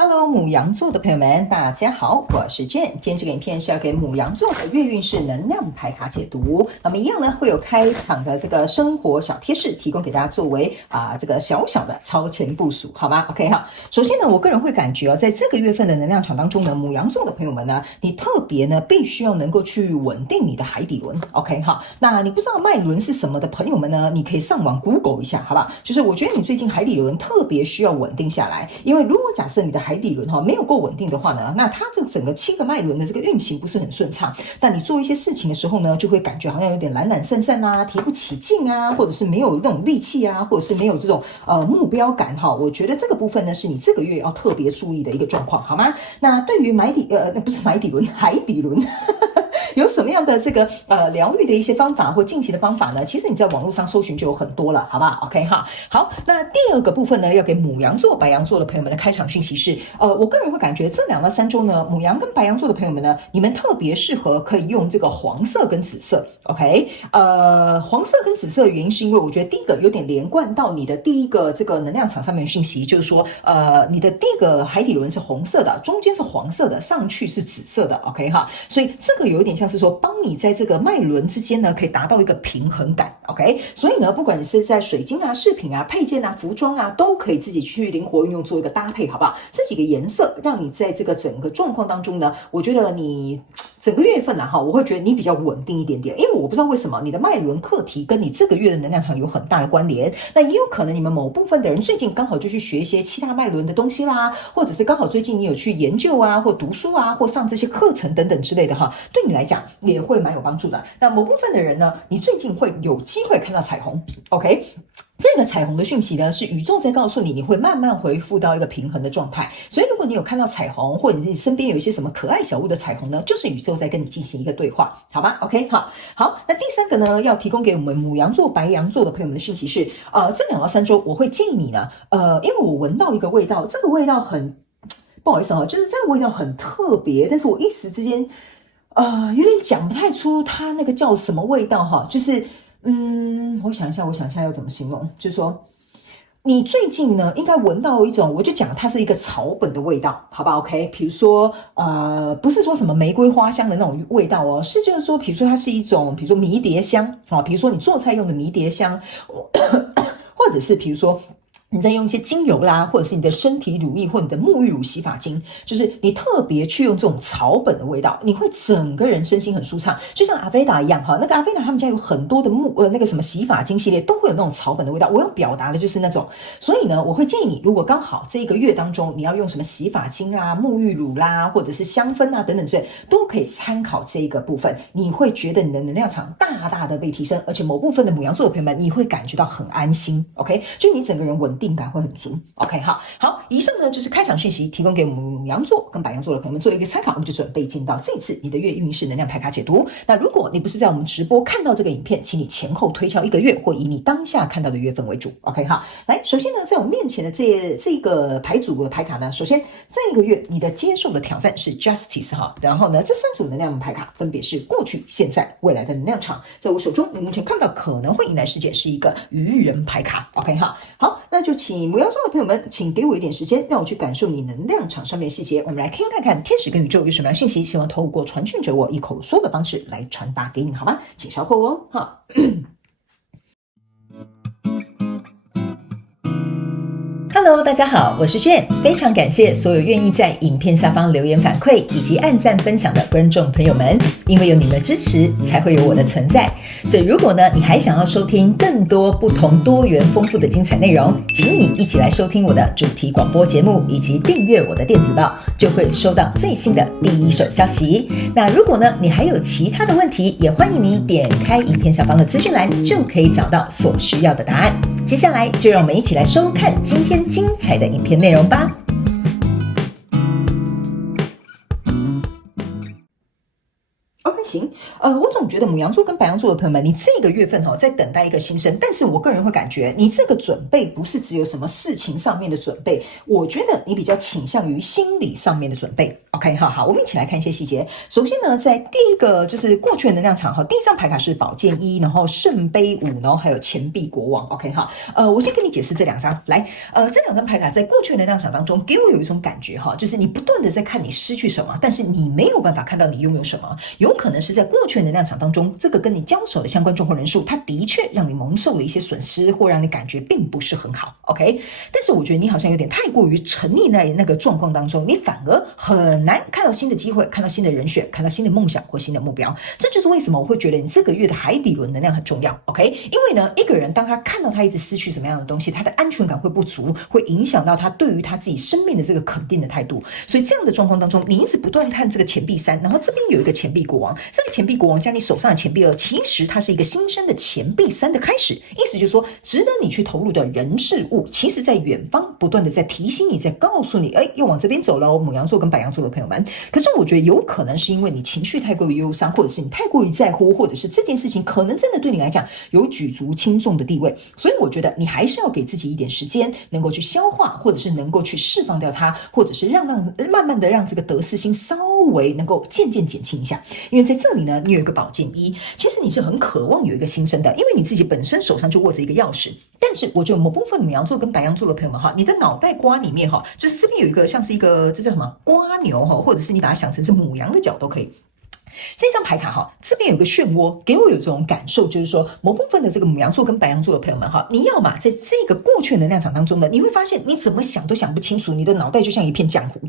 Hello，牡羊座的朋友们，大家好，我是 Jane。今天这个影片是要给牡羊座的月运势能量牌卡解读。那么一样呢，会有开场的这个生活小贴士，提供给大家作为这个小小的超前部署，好吗 ？OK 哈。首先呢，我个人会感觉在这个月份的能量场当中呢，牡羊座的朋友们呢，你特别呢必须要能够去稳定你的海底轮 ，OK 哈。那你不知道脉轮是什么的朋友们呢，你可以上网 Google 一下，好不好？就是我觉得你最近海底轮特别需要稳定下来，因为如果假设你的海底轮没有够稳定的话呢，那它这整个7个脉轮的这个运行不是很顺畅。但你做一些事情的时候呢，就会感觉好像有点懒懒散散啊，提不起劲啊，或者是没有那种力气啊，或者是没有这种目标感哈。我觉得这个部分呢，是你这个月要特别注意的一个状况，好吗？那对于不是海底轮有什么样的这个疗愈的一些方法或进行的方法呢？其实你在网络上搜寻就有很多了，好不好 ？OK 哈。好，那第二个部分呢，要给牡羊座、白羊座的朋友们的开场讯息是，我个人会感觉这2到3周呢，牡羊跟白羊座的朋友们呢，你们特别适合可以用这个黄色跟紫色 ，OK？黄色跟紫色的原因是因为我觉得第一个有点连贯到你的第一个这个能量场上面的讯息，就是说，你的第一个海底轮是红色的，中间是黄色的，上去是紫色的 ，OK 哈。所以这个有一点像是说，帮你在这个脉轮之间呢，可以达到一个平衡感 ，OK？ 所以呢，不管你是在水晶啊、饰品啊、配件啊、服装啊，都可以自己去灵活运用做一个搭配，好不好？这几个颜色让你在这个整个状况当中呢，我觉得你整个月份啦哈，我会觉得你比较稳定一点点，因为我不知道为什么你的脉轮课题跟你这个月的能量场有很大的关联。那也有可能你们某部分的人最近刚好就去学一些其他脉轮的东西啦，或者是刚好最近你有去研究啊，或读书啊，或上这些课程等等之类的哈，对你来讲也会蛮有帮助的。那某部分的人呢，你最近会有机会看到彩虹 ，OK？这个彩虹的讯息呢，是宇宙在告诉你，你会慢慢恢复到一个平衡的状态。所以如果你有看到彩虹，或者是你身边有一些什么可爱小物的彩虹呢，就是宇宙在跟你进行一个对话，好吧 ？OK， 好。那第3个呢，要提供给我们牡羊座、白羊座的朋友们的讯息是，这2到3周我会建议你呢，因为我闻到一个味道，这个味道很不好意思哈，就是这个味道很特别，但是我一时之间有点讲不太出它那个叫什么味道哈，就是我想一下要怎么形容，就是说你最近呢应该闻到一种，我就讲它是一个草本的味道，好吧 ？OK， 比如说不是说什么玫瑰花香的那种味道哦，是就是说，比如说它是一种，比如说迷迭香啊，比如说你做菜用的迷迭香，或者是比如说你在用一些精油啦，或者是你的身体乳液或你的沐浴乳、洗发精，就是你特别去用这种草本的味道，你会整个人身心很舒畅，就像阿菲达一样哈。那个阿菲达他们家有很多的那个什么洗发精系列都会有那种草本的味道。我要表达的就是那种，所以呢，我会建议你，如果刚好这个月当中你要用什么洗发精啊、沐浴乳啦，或者是香氛啊等等之类，都可以参考这个部分，你会觉得你的能量场大大的被提升，而且某部分的牡羊座的朋友们，你会感觉到很安心 ，OK？ 就你整个人稳定感会很足 ，OK？ 好，以上呢就是开场讯息，提供给牡羊座跟白羊座的朋友们做一个参考，我们就准备进到这一次你的月运势能量牌卡解读。那如果你不是在我们直播看到这个影片，请你前后推敲1个月，或以你当下看到的月份为主 ，OK？ 好，来，首先呢，在我面前的这个牌组的牌卡呢，首先这个月你的接受的挑战是 Justice 哈，然后呢，这3组能量牌卡分别是过去、现在、未来的能量场，在我手中，你目前看到可能会迎来事件是一个愚人牌卡 ，OK 哈，好，那就请牡羊座的朋友们，请给我一点时间，让我去感受你能量场上面的细节。我们来听看看天使跟宇宙有什么样的讯息，希望透过传讯者我一口说的方式来传达给你，好吗？请稍后哦，哈。Hello， 大家好，我是Jane，非常感谢所有愿意在影片下方留言反馈以及按赞分享的观众朋友们，因为有你们的支持，才会有我的存在。所以如果呢，你还想要收听更多不同多元丰富的精彩内容，请你一起来收听我的主题广播节目，以及订阅我的电子报，就会收到最新的第一手消息。那如果呢，你还有其他的问题，也欢迎你点开影片下方的资讯栏，就可以找到所需要的答案。接下来就让我们一起来收看今天精彩的影片内容吧。行。我总觉得牡羊座跟白羊座的朋友们，你这个月份在等待一个新生，但是我个人会感觉你这个准备不是只有什么事情上面的准备，我觉得你比较倾向于心理上面的准备。OK， 好，我们一起来看一些细节。首先呢，在第一个就是过去的能量场第一张牌卡是宝剑一，然后圣杯五，然后还有钱币国王。OK， 我先跟你解释这两张。来，这两张牌卡在过去的能量场当中，给我有一种感觉就是你不断的在看你失去什么，但是你没有办法看到你拥有什么。有可能是在过去的能量场当中，这个跟你交手的相关状况人数，它的确让你蒙受了一些损失，或让你感觉并不是很好。OK， 但是我觉得你好像有点太过于沉溺在那个状况当中，你反而很难看到新的机会，看到新的人选，看到新的梦想或新的目标。这就是为什么我会觉得你这个月的海底轮能量很重要。OK， 因为呢，一个人当他看到他一直失去什么样的东西，他的安全感会不足，会影响到他对于他自己生命的这个肯定的态度。所以这样的状况当中，你一直不断看这个钱币三，然后这边有一个钱币国王，这个钱币国王加你手上的钱币二，其实它是一个新生的钱币三的开始。意思就是说，值得你去投入的人事物，其实在远方不断的在提醒你，在告诉你，又往这边走了。牡羊座跟白羊座的朋友们，可是我觉得有可能是因为你情绪太过于忧伤，或者是你太过于在乎，或者是这件事情可能真的对你来讲有举足轻重的地位，所以我觉得你还是要给自己一点时间，能够去消化，或者是能够去释放掉它，或者是慢慢的让这个得失心稍微能够渐渐减轻一下。因为在这里呢，你有一个宝剑一，其实你是很渴望有一个新生的，因为你自己本身手上就握着一个钥匙。但是我觉得某部分牡羊座跟白羊座的朋友们你的脑袋瓜里面就是这边有一个像是一个这叫什么瓜牛或者是你把它想成是母羊的角都可以。这张牌卡这边有个漩涡，给我有这种感受，就是说某部分的这个牡羊座跟白羊座的朋友们你要嘛在这个过去的能量场当中呢，你会发现你怎么想都想不清楚，你的脑袋就像一片浆糊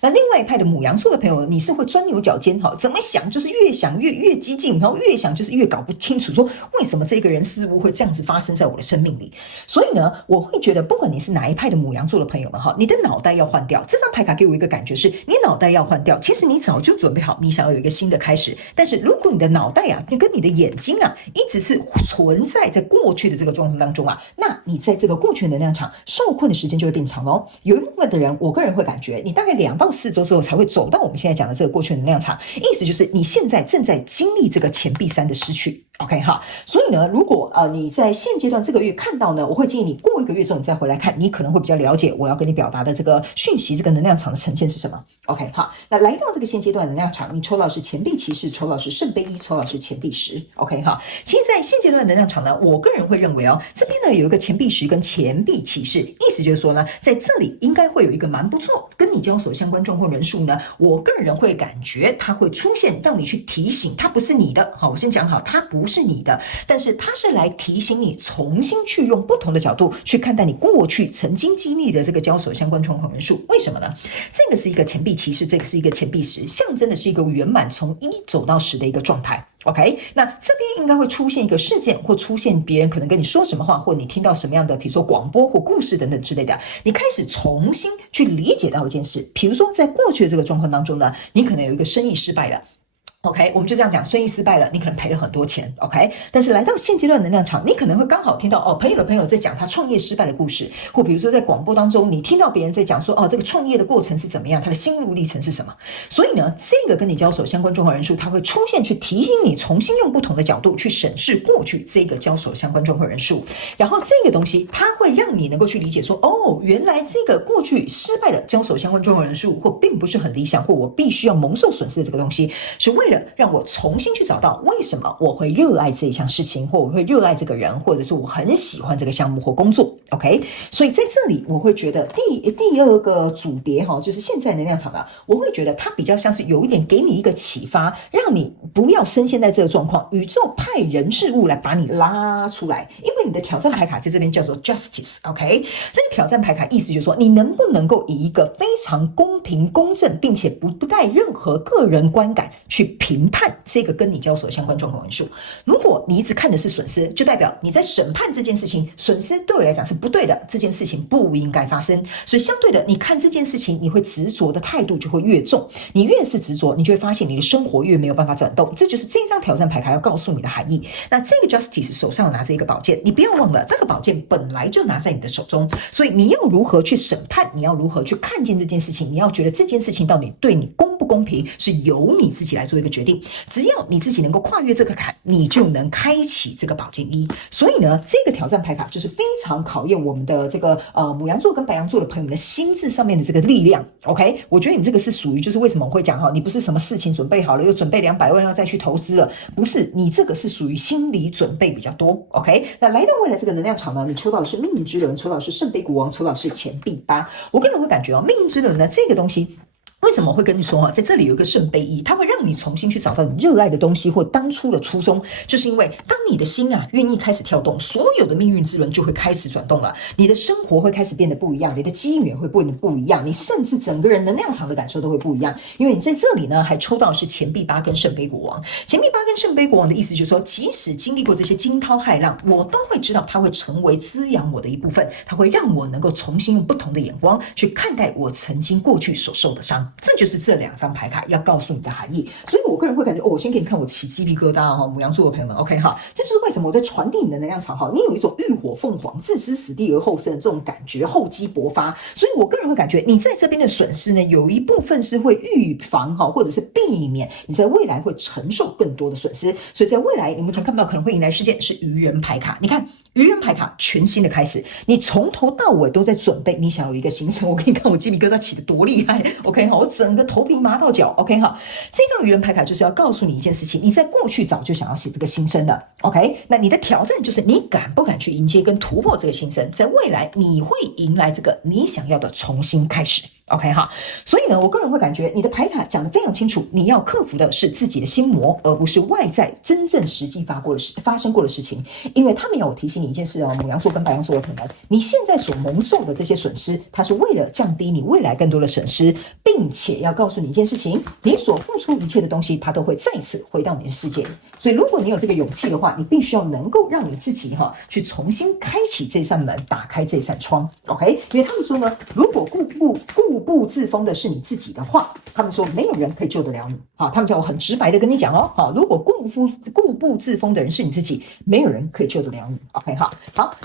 那另外一派的牡羊座的朋友，你是会钻牛角尖怎么想就是越想越激进，然后越想就是越搞不清楚，说为什么这个人事物会这样子发生在我的生命里。所以呢，我会觉得不管你是哪一派的牡羊座的朋友们你的脑袋要换掉。这张牌卡给我一个感觉是，你脑袋要换掉，其实你早就准备好，你想要有一个新的开始。但是如果你的脑袋跟你的眼睛一直是存在过去的这个状况当中那你在这个过去的能量场受困的时间就会变长咯。有一部分的人，我个人会感觉你大概2到4周之后才会走到我们现在讲的这个过去的能量场，意思就是你现在正在经历这个钱币三的失去。OK 所以呢，如果你在现阶段这个月看到呢，我会建议你过1个月之后你再回来看，你可能会比较了解我要跟你表达的这个讯息，这个能量场的呈现是什么。OK 那来到这个现阶段能量场，你抽到是钱币骑士，抽到是圣杯一，抽到是钱币10。OK 其实在现阶段能量场呢，我个人会认为这边呢有一个钱币10跟钱币骑士，意思就是说呢，在这里应该会有一个蛮不错跟你交手相关状况人数呢，我个人会感觉它会出现，让你去提醒它不是你的。我先讲好，它不是你的，但是它是来提醒你重新去用不同的角度去看待你过去曾经经历的这个交手相关状况人数。为什么呢？这个是一个钱币骑士，这个是一个钱币10，象征的是一个圆满从1走到10的一个状态。OK， 那这边应该会出现一个事件，或出现别人可能跟你说什么话，或你听到什么样的比如说广播或故事等等之类的，你开始重新去理解到一件事。比如说在过去的这个状况当中呢，你可能有一个生意失败了，OK， 我们就这样讲，生意失败了，你可能赔了很多钱 ，OK， 但是来到现阶段能量场，你可能会刚好听到朋友的朋友在讲他创业失败的故事，或比如说在广播当中你听到别人在讲说这个创业的过程是怎么样，他的心路历程是什么。所以呢，这个跟你交手相关状况人数，它会出现去提醒你重新用不同的角度去审视过去这个交手相关状况人数，然后这个东西它会让你能够去理解说原来这个过去失败的交手相关状况人数或并不是很理想，或我必须要蒙受损失的这个东西，是为了让我重新去找到为什么我会热爱这一项事情，或我会热爱这个人，或者是我很喜欢这个项目或工作。OK， 所以在这里我会觉得第二个组别就是现在能量场的，我会觉得它比较像是有一点给你一个启发，让你不要深陷在这个状况，宇宙派人事物来把你拉出来。因为你的挑战牌卡在这边叫做 Justice。 OK， 这个挑战牌卡意思就是说，你能不能够以一个非常公平公正并且不带任何个人观感去评判这个跟你交手的相关状况人数。如果你一直看的是损失，就代表你在审判这件事情，损失对我来讲是不对的，这件事情不应该发生。所以相对的，你看这件事情，你会执着的态度就会越重，你越是执着，你就会发现你的生活越没有办法转动。这就是这张挑战牌卡要告诉你的含义。那这个 Justice 手上拿着一个宝剑，你不要忘了，这个宝剑本来就拿在你的手中，所以你要如何去审判，你要如何去看见这件事情，你要觉得这件事情到底对你公不公平，是由你自己来做一个决定。只要你自己能够跨越这个坎，你就能开启这个宝剑一。所以呢，这个挑战牌卡就是非常考验我们的这个牡羊座跟白羊座的朋友们的心智上面的这个力量。OK， 我觉得你这个是属于就是为什么我会讲你不是什么事情准备好了又准备200万要再去投资了，不是，你这个是属于心理准备比较多。OK， 那来到未来这个能量场呢，你抽到的是命运之轮，抽到的是圣杯国王，抽到的是钱币8。我个人会感觉命运之轮呢这个东西。为什么会跟你说在这里有一个圣杯1，它会让你重新去找到你热爱的东西或当初的初衷，就是因为当你的心愿意开始跳动，所有的命运之轮就会开始转动了，你的生活会开始变得不一样，你的机缘会变得不一样，你甚至整个人能量场的感受都会不一样，因为你在这里呢还抽到的是钱币8跟圣杯国王。钱币8跟圣杯国王的意思就是说，即使经历过这些惊涛骇浪，我都会知道它会成为滋养我的一部分，它会让我能够重新用不同的眼光去看待我曾经过去所受的伤。这就是这2张牌卡要告诉你的含义。所以我个人会感觉我先给你看我起鸡皮疙瘩牡羊座的朋友们 OK 哈，这就是为什么我在传递你的能量场你有一种浴火凤凰置之死地而后生的这种感觉，厚积薄发。所以我个人会感觉你在这边的损失呢，有一部分是会预防或者是避免你在未来会承受更多的损失。所以在未来你目前看不到可能会迎来事件是愚人牌卡，你看愚人牌卡全新的开始，你从头到尾都在准备你想有一个行程。我给你看我鸡皮疙瘩起得多厉害 OK 我整个头皮麻到脚 OK 好，这张愚人牌卡就是要告诉你一件事情，你在过去早就想要写这个新生的 OK， 那你的挑战就是你敢不敢去迎接跟突破这个新生，在未来你会迎来这个你想要的重新开始。OK 哈，所以呢，我个人会感觉你的牌卡讲得非常清楚，你要克服的是自己的心魔，而不是外在真正实际发生过的事情。因为他们要我提醒你一件事牡羊座跟白羊座的朋友们，你现在所蒙受的这些损失，它是为了降低你未来更多的损失，并且要告诉你一件事情，你所付出一切的东西，它都会再次回到你的世界里。所以如果你有这个勇气的话，你必须要能够让你自己去重新开启这扇门，打开这扇窗 OK， 因为他们说呢，如果固步自封的是你自己的话，他们说没有人可以救得了你他们叫我很直白的跟你讲如果固步自封的人是你自己，没有人可以救得了你 OK 好，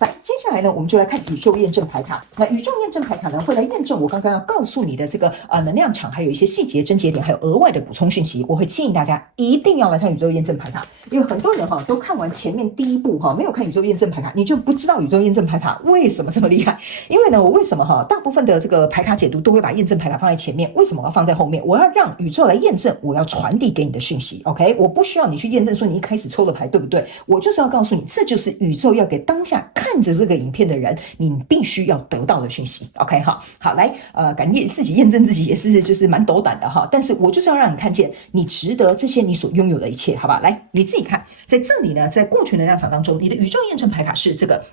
来接下来呢，我们就来看宇宙验证牌卡。那宇宙验证牌卡呢，会来验证我刚刚要告诉你的这个能量场，还有一些细节症结点，还有额外的补充讯息。我会建议大家一定要来看宇宙验证牌卡，因为很多人都看完前面第一步没有看宇宙验证牌卡，你就不知道宇宙验证牌卡为什么这么厉害。因为呢，我为什么大部分的这个牌卡解读都会把验证牌卡放在前面，为什么我要放在后面？我要让宇宙来验证我要传递给你的讯息 OK， 我不需要你去验证说你一开始抽的牌对不对，我就是要告诉你，这就是宇宙要给当下看着这个影片的人你必须要得到的讯息 OK 好来感觉自己验证自己也是就是蛮斗胆的但是我就是要让你看见你值得这些你所拥有的一切，好吧？来你自己看，在这里呢，在过去能量场当中，你的宇宙验证牌卡是这个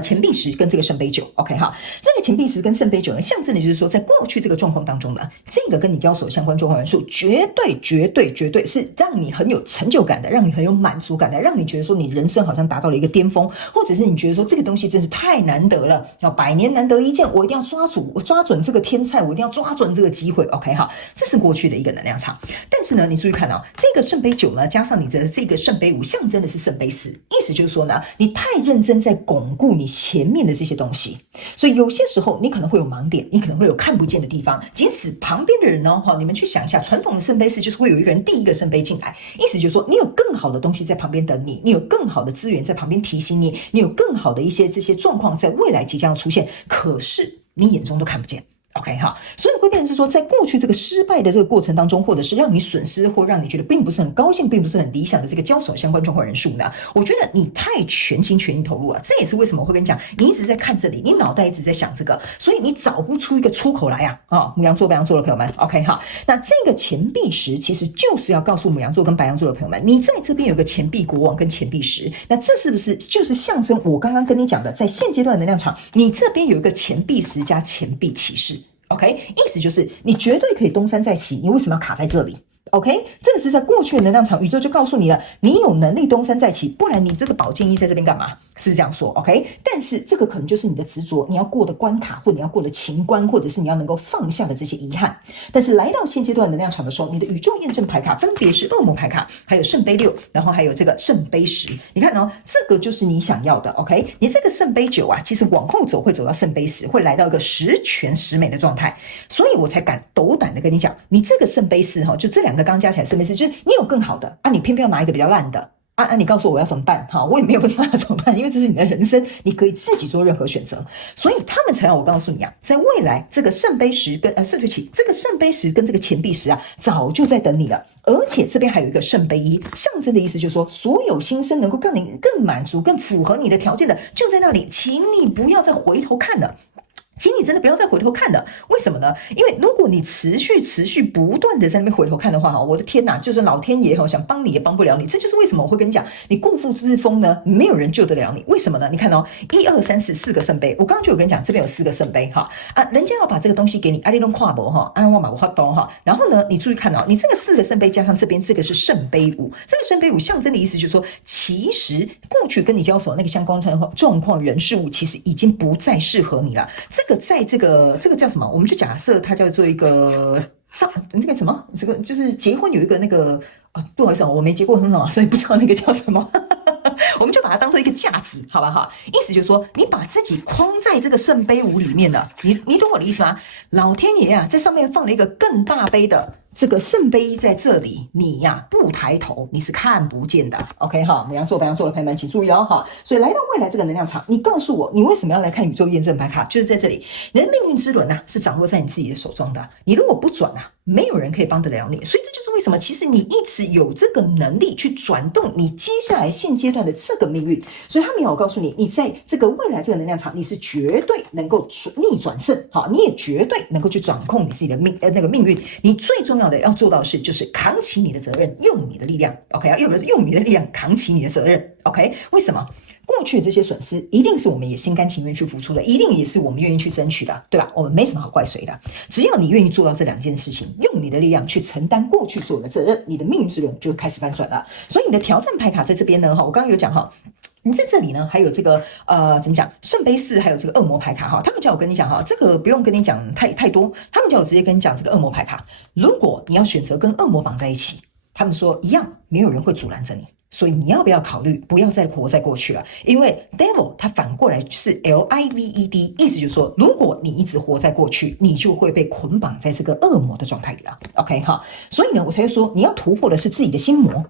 钱币10跟这个圣杯9 OK 哈，这个钱币10跟圣杯9呢，象征的就是说在过去这个状况当中呢，这个跟你交手相关状况人数绝对是让你很有成就感的，让你很有满足感的，让你觉得说你人生好像达到了一个巅峰，或者是你觉得说这个东西真是太难得了，100年难得一见，我一定要抓准这个天菜，我一定要抓准这个机会 OK 哈，这是过去的一个能量场。但是呢，你注意看这个圣杯9呢，加上你的这个圣杯5，象征的是圣杯4，意思就是说呢，你太认真在巩固你前面的这些东西，所以有些时候你可能会有盲点，你可能会有看不见的地方，即使旁边的人呢你们去想一下，传统的圣杯4就是会有一个人递一个圣杯进来，意思就是说你有更好的东西在旁边等你，你有更好的资源在旁边提醒你，你有更好的一些这些状况在未来即将要出现，可是你眼中都看不见OK 哈，所以会变成是说，在过去这个失败的这个过程当中，或者是让你损失或让你觉得并不是很高兴，并不是很理想的这个交手相关状况人数呢，我觉得你太全心全意投入了，这也是为什么我会跟你讲，你一直在看这里，你脑袋一直在想这个，所以你找不出一个出口来牡羊座、白羊座的朋友们 OK 哈，那这个钱币10其实就是要告诉牡羊座跟白羊座的朋友们，你在这边有个钱币国王跟钱币10，那这是不是就是象征我刚刚跟你讲的，在现阶段的能量场，你这边有一个钱币10加钱币骑士OK， 意思就是你绝对可以东山再起，你为什么要卡在这里？ OK， 这个是在过去的能量场，宇宙就告诉你了，你有能力东山再起，不然你这个宝剑1在这边干嘛？是不是这样说 OK？ 但是这个可能就是你的执着，你要过的关卡，或你要过的情关，或者是你要能够放下的这些遗憾。但是来到现阶段能量场的时候，你的宇宙验证牌卡分别是恶魔牌卡，还有圣杯6，然后还有这个圣杯10。你看这个就是你想要的 OK？ 你这个圣杯9其实往后走会走到圣杯10，会来到一个十全十美的状态，所以我才敢斗胆的跟你讲，你这个圣杯4就这两个的刚刚加起来圣杯四，就是你有更好的啊，你偏偏要拿一个比较烂的。你告诉我要怎么办？哈，我也没有办法怎么办，因为这是你的人生，你可以自己做任何选择。所以他们才要我告诉你啊，在未来这个圣杯十跟对不起，这个圣杯十跟这个钱币十啊，早就在等你了。而且这边还有一个圣杯一，象征的意思就是说，所有新生能够让你更满足、更符合你的条件的，就在那里，请你不要再回头看了。请你真的不要再回头看了，为什么呢？因为如果你持续不断的在那边回头看的话，我的天哪，就是老天爷想帮你也帮不了你。这就是为什么我会跟你讲，你固步自封呢，没有人救得了你。为什么呢？你看1、2、3、4，四个圣杯，我刚刚就有跟你讲，这边有4个圣杯人家要把这个东西给你，你都跨博我把我画刀然后呢，你注意看你这个4个圣杯加上这边这个是圣杯5，这个圣杯5象征的意思就是说，其实过去跟你交手那个相关状况人事物，其实已经不再适合你了。这个在这个叫什么？我们就假设它叫做一个那个什么，这个就是结婚有一个那个不好意思我没结过婚所以不知道那个叫什么。我们就把它当做一个价值，好吧意思就是说，你把自己框在这个圣杯5里面了，你懂我的意思吗？老天爷在上面放了一个更大杯的这个圣杯在这里，你不抬头你是看不见的。OK 牡羊座白羊座的朋友们请注意所以来到未来这个能量场，你告诉我你为什么要来看宇宙验证牌卡，就是在这里，你的命运之轮是掌握在你自己的手中的，你如果不转没有人可以帮得了你。所以这就是为什么其实你一直有这个能力去转动你接下来现阶段的这个命运。所以他们要我告诉你，你在这个未来这个能量场，你是绝对能够逆转胜你也绝对能够去掌控你自己的那个命运。你最重要的要做到的事就是扛起你的责任，用你的力量 OK 用你的力量扛起你的责任 OK。 为什么？过去这些损失一定是我们也心甘情愿去付出的，一定也是我们愿意去争取的，对吧？我们没什么好怪谁的，只要你愿意做到这2件事情，用你的力量去承担过去所有的责任，你的命运之轮就开始翻转了。所以你的挑战牌卡在这边呢我刚刚有讲你在这里呢还有这个怎么讲，圣杯4还有这个恶魔牌卡他们叫我跟你讲这个不用跟你讲太多，他们叫我直接跟你讲这个恶魔牌卡，如果你要选择跟恶魔绑在一起，他们说一样没有人会阻拦着你。所以你要不要考虑不要再活在过去了？因为 devil 它反过来是 lived， 意思就是说，如果你一直活在过去，你就会被捆绑在这个恶魔的状态里了。OK 所以呢，我才会说你要突破的是自己的心魔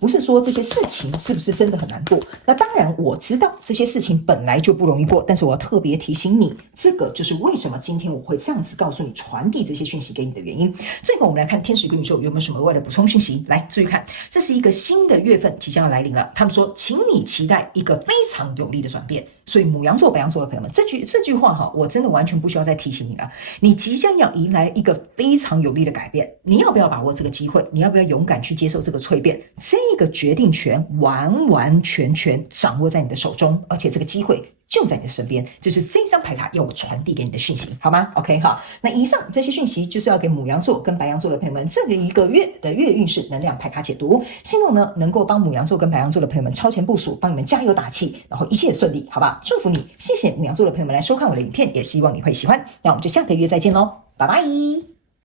不是说这些事情是不是真的很难过。那当然我知道这些事情本来就不容易过，但是我要特别提醒你，这个就是为什么今天我会这样子告诉你，传递这些讯息给你的原因。最后我们来看天使跟宇宙有没有什么额外的补充讯息。来注意看，这是一个新的月份即将要来临了，他们说请你期待一个非常有力的转变。所以牡羊座白羊座的朋友们，这句话我真的完全不需要再提醒你了，你即将要迎来一个非常有力的改变，你要不要把握这个机会？你要不要勇敢去接受这个蜕变？这个决定权完完全全掌握在你的手中，而且这个机会就在你的身边，这是这张牌卡要我传递给你的讯息，好吗 ？OK 那以上这些讯息就是要给牡羊座跟白羊座的朋友们这个一个月的月运势能量牌卡解读，希望呢能够帮牡羊座跟白羊座的朋友们超前部署，帮你们加油打气，然后一切顺利，好吧？祝福你，谢谢牡羊座的朋友们来收看我的影片，也希望你会喜欢。那我们就下个月再见喽，拜拜。